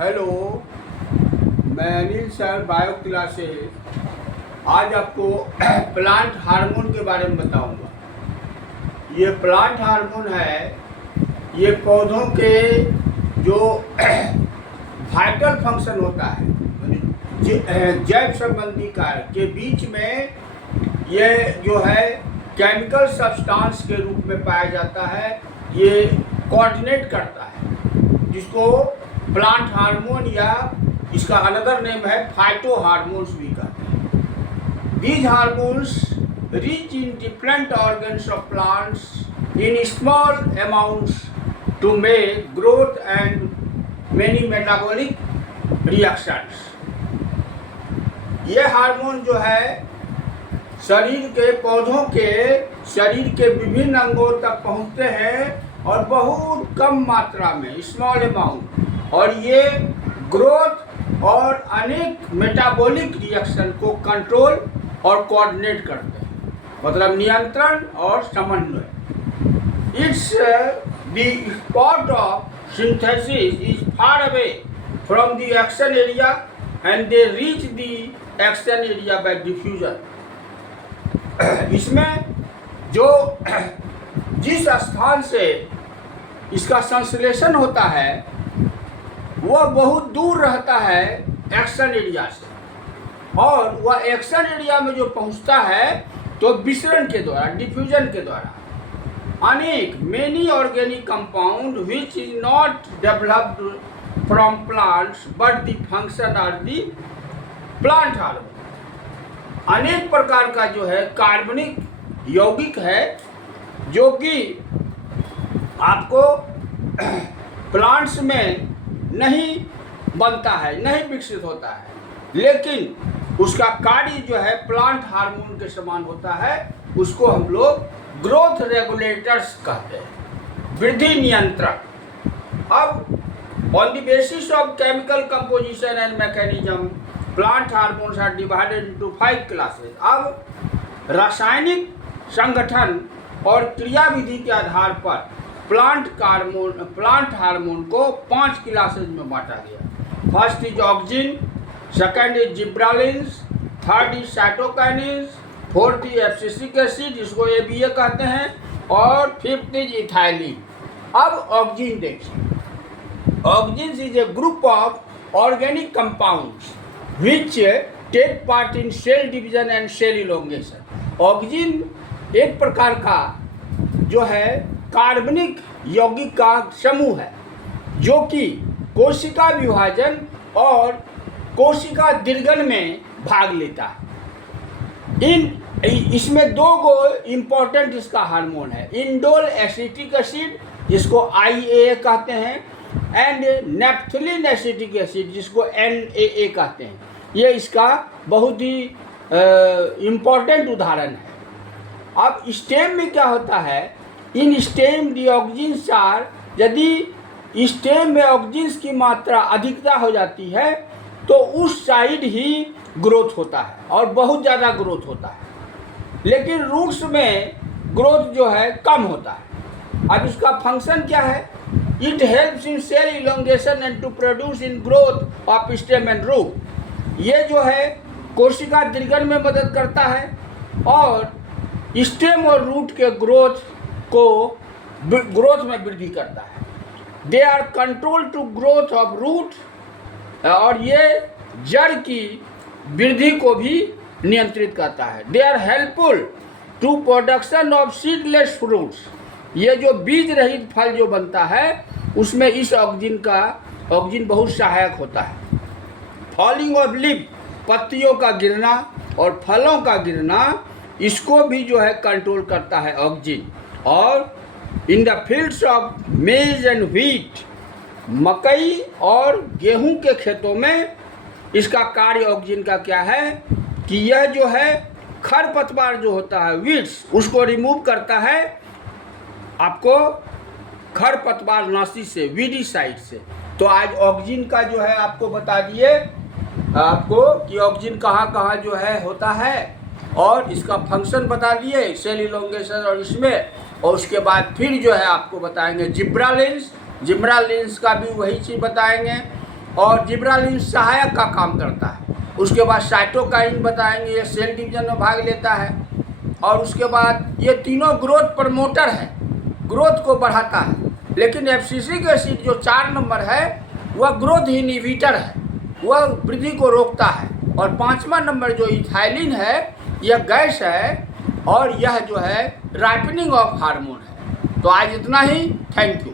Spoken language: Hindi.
हेलो, मैं अनिल सर बायो क्लासेस। आज आपको प्लांट हार्मोन के बारे में बताऊंगा। ये प्लांट हार्मोन है, ये पौधों के जो वाइटल फंक्शन होता है, जैव संबंधी कार्य के बीच में ये जो है केमिकल सब्सटेंस के रूप में पाया जाता है। ये कोऑर्डिनेट करता है, जिसको प्लांट हार्मोन या इसका अनदर नेम है फाइटो हार्मोन्स भी कहते हैं। These hormones reach in different organs of plants in small amounts to make growth and many metabolic reactions. ये हार्मोन जो है शरीर के पौधों के शरीर के विभिन्न अंगों तक पहुंचते हैं और बहुत कम मात्रा में, स्मॉल अमाउंट, और ये ग्रोथ और अनेक मेटाबॉलिक रिएक्शन को कंट्रोल और कोऑर्डिनेट करते हैं, मतलब नियंत्रण और समन्वय। It's the spot of synthesis is far away from the action area and they reach the action area bye diffusion. इसमें जो जिस स्थान से इसका संश्लेषण होता है वह बहुत दूर रहता है एक्शन एरिया से, और वह एक्शन एरिया में जो पहुंचता है तो विसरण के द्वारा, डिफ्यूजन के द्वारा अनेक many organic compound which is not developed from plants but the function are the plant hormone. अनेक प्रकार का जो है कार्बनिक यौगिक है जो कि आपको प्लांट्स में नहीं बनता है, नहीं विकसित होता है, लेकिन उसका कार्य जो है प्लांट हार्मोन के समान होता है। उसको हम लोग ग्रोथ रेगुलेटर्स कहते हैं, वृद्धि नियंत्रक। अब on the basis of chemical composition and mechanism plant hormones are divided into 5 classes. अब रासायनिक संगठन और क्रियाविधि के आधार पर प्लांट हार्मोन को 5 क्लासेस में बांटा गया। First is auxin, second is gibberellins, third is cytokinins, fourth is abscisic acid जिसको ABA कहते हैं, और फिफ्थ इज इथाइलिन। अब ऑक्सिन देखिए। Auxin is a group of organic compounds which take part in cell division and cell elongation। Auxin एक प्रकार का जो है कार्बनिक यौगिक का समूह है जो कि कोशिका विभाजन और कोशिका दीर्घन में भाग लेता है। इसमें 2 गो इम्पोर्टेंट इसका हार्मोन है, इंडोल एसिटिक एसिड जिसको IAA कहते हैं एंड नेप्थलिन एसिटिक एसिड जिसको NAA कहते हैं। ये इसका बहुत ही इम्पोर्टेंट उदाहरण है। अब स्टेम में क्या होता है, इन स्टेम दी ऑक्सिन्स आर, यदि स्टेम में ऑक्सिन्स की मात्रा अधिकता हो जाती है तो उस साइड ही ग्रोथ होता है और बहुत ज़्यादा ग्रोथ होता है, लेकिन रूट्स में ग्रोथ जो है कम होता है। अब इसका फंक्शन क्या है, it helps in cell elongation and to produce in growth of stem and root. ये जो है कोशिका दीर्घन में मदद करता है और स्टेम और रूट के ग्रोथ में वृद्धि करता है। They are control to growth of root, और ये जड़ की वृद्धि को भी नियंत्रित करता है। They are helpful to production of seedless fruits. ये जो बीज रहित फल जो बनता है उसमें इस ऑक्सिन बहुत सहायक होता है। फॉलिंग ऑफ लीफ, पत्तियों का गिरना और फलों का गिरना, इसको भी जो है कंट्रोल करता है ऑक्सिन। और इन द फील्ड्स ऑफ मेज एंड व्हीट, मकई और गेहूं के खेतों में इसका कार्य ऑक्सिन का क्या है कि यह जो है खरपतवार जो होता है वीड्स, उसको रिमूव करता है आपको खरपतवार नाशी से, वीडिसाइड से। तो आज ऑक्सिन का जो है आपको बता दिए आपको कि ऑक्सिन कहाँ कहाँ जो है होता है, और इसका फंक्शन बता दिए सेल इलोंगेशन और इसमें, और उसके बाद फिर जो है आपको बताएंगे जिब्रालिन्स का भी वही चीज़ बताएंगे। और जिब्रालिन सहायक का काम करता है। उसके बाद साइटोकाइन बताएंगे, ये सेल डिवीजन में भाग लेता है। और उसके बाद ये तीनों ग्रोथ प्रमोटर है, ग्रोथ को बढ़ाता है। लेकिन एब्सिसिक एसिड जो 4 नंबर है वह ग्रोथ इनहिबिटर है, वह वृद्धि को रोकता है। और 5वां नंबर जो इथाइलिन है यह गैस है और यह जो है राइपनिंग ऑफ हार्मोन है। तो आज इतना ही, थैंक यू।